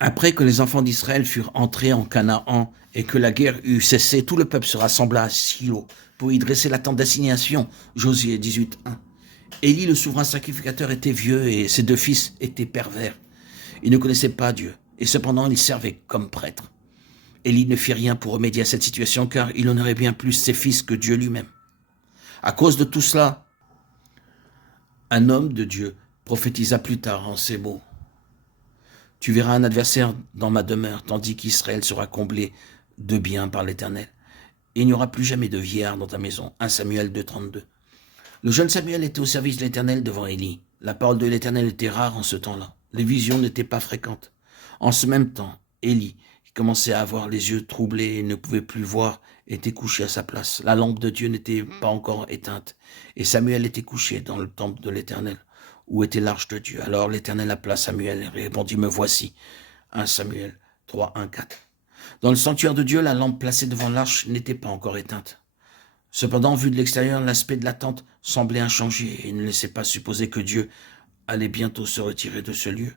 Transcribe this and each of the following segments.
Après que les enfants d'Israël furent entrés en Canaan et que la guerre eut cessé, tout le peuple se rassembla à Shilo pour y dresser la tente d'assignation. Josué 18:1. Élie, le souverain sacrificateur, était vieux et ses deux fils étaient pervers. Ils ne connaissaient pas Dieu et cependant ils servaient comme prêtres. Élie ne fit rien pour remédier à cette situation car il honorait bien plus ses fils que Dieu lui-même. À cause de tout cela, un homme de Dieu prophétisa plus tard en ces mots. Tu verras un adversaire dans ma demeure, tandis qu'Israël sera comblé de bien par l'Éternel. Et il n'y aura plus jamais de vieillard dans ta maison. 1 Samuel 2,32. Le jeune Samuel était au service de l'Éternel devant Élie. La parole de l'Éternel était rare en ce temps-là. Les visions n'étaient pas fréquentes. En ce même temps, Élie, qui commençait à avoir les yeux troublés et ne pouvait plus voir, était couché à sa place. La lampe de Dieu n'était pas encore éteinte. Et Samuel était couché dans le temple de l'Éternel, où était l'arche de Dieu. Alors l'Éternel appela Samuel et répondit, me voici. 1 Samuel 3, 1, 4. Dans le sanctuaire de Dieu, la lampe placée devant l'arche n'était pas encore éteinte. Cependant, vu de l'extérieur, l'aspect de la tente semblait inchangé et ne laissait pas supposer que Dieu allait bientôt se retirer de ce lieu.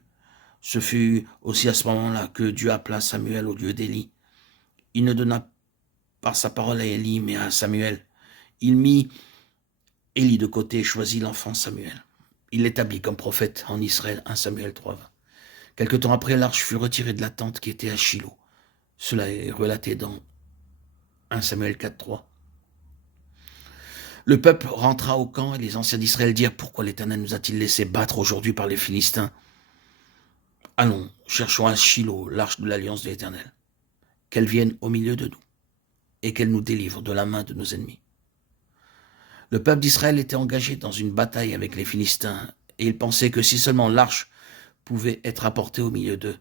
Ce fut aussi à ce moment-là que Dieu appela Samuel au lieu d'Élie. Il ne donna pas sa parole à Élie, mais à Samuel. Il mit Élie de côté et choisit l'enfant Samuel. Il l'établit comme prophète en Israël, 1 Samuel 3. Quelque temps après, l'arche fut retirée de la tente qui était à Shilo. Cela est relaté dans 1 Samuel 4, 3. Le peuple rentra au camp et les anciens d'Israël dirent « Pourquoi l'Éternel nous a-t-il laissé battre aujourd'hui par les Philistins? Allons, cherchons à Shilo, l'arche de l'alliance de l'Éternel, qu'elle vienne au milieu de nous et qu'elle nous délivre de la main de nos ennemis. » Le peuple d'Israël était engagé dans une bataille avec les Philistins et il pensait que si seulement l'arche pouvait être apportée au milieu d'eux,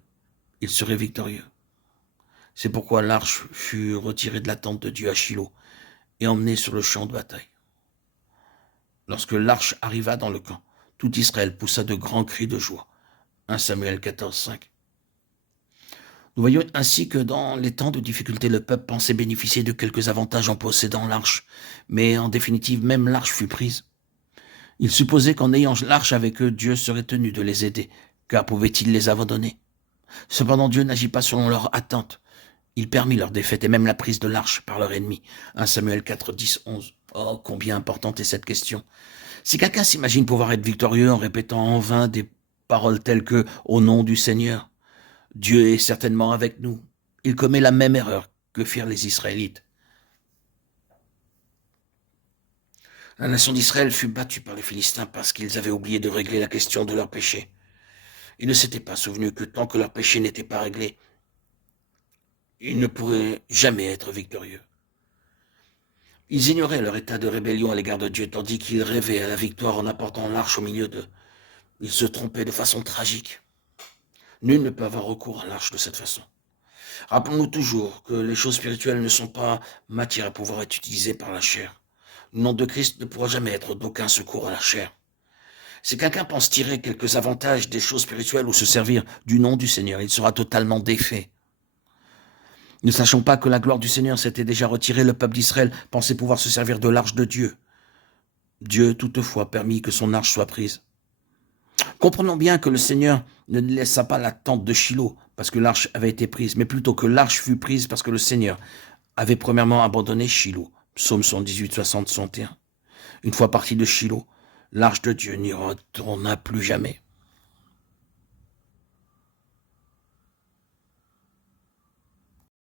ils seraient victorieux. C'est pourquoi l'arche fut retirée de la tente de Dieu à Shilo et emmenée sur le champ de bataille. Lorsque l'arche arriva dans le camp, tout Israël poussa de grands cris de joie. 1 Samuel 14, 5. Nous voyons ainsi que dans les temps de difficulté, le peuple pensait bénéficier de quelques avantages en possédant l'arche, mais en définitive, même l'arche fut prise. Ils supposaient qu'en ayant l'arche avec eux, Dieu serait tenu de les aider, car pouvait-il les abandonner? Cependant, Dieu n'agit pas selon leur attente. Il permit leur défaite et même la prise de l'arche par leur ennemi. 1 Samuel 4, 10, 11. Oh, combien importante est cette question. Si quelqu'un s'imagine pouvoir être victorieux en répétant en vain des paroles telles que « Au nom du Seigneur », Dieu est certainement avec nous. Il commet la même erreur que firent les Israélites. La nation d'Israël fut battue par les Philistins parce qu'ils avaient oublié de régler la question de leur péché. Ils ne s'étaient pas souvenus que tant que leur péché n'était pas réglé, ils ne pourraient jamais être victorieux. Ils ignoraient leur état de rébellion à l'égard de Dieu, tandis qu'ils rêvaient à la victoire en apportant l'arche au milieu d'eux. Ils se trompaient de façon tragique. Nul ne peut avoir recours à l'arche de cette façon. Rappelons-nous toujours que les choses spirituelles ne sont pas matière à pouvoir être utilisées par la chair. Le nom de Christ ne pourra jamais être d'aucun secours à la chair. Si quelqu'un pense tirer quelques avantages des choses spirituelles ou se servir du nom du Seigneur, il sera totalement défait. Ne sachons pas que la gloire du Seigneur s'était déjà retirée, le peuple d'Israël pensait pouvoir se servir de l'arche de Dieu. Dieu, toutefois, permit que son arche soit prise. Comprenons bien que le Seigneur ne laissa pas la tente de Shilo parce que l'arche avait été prise, mais plutôt que l'arche fut prise parce que le Seigneur avait premièrement abandonné Shilo. Psaume 118, 60, 61. Une fois parti de Shilo, l'arche de Dieu n'y retourna plus jamais.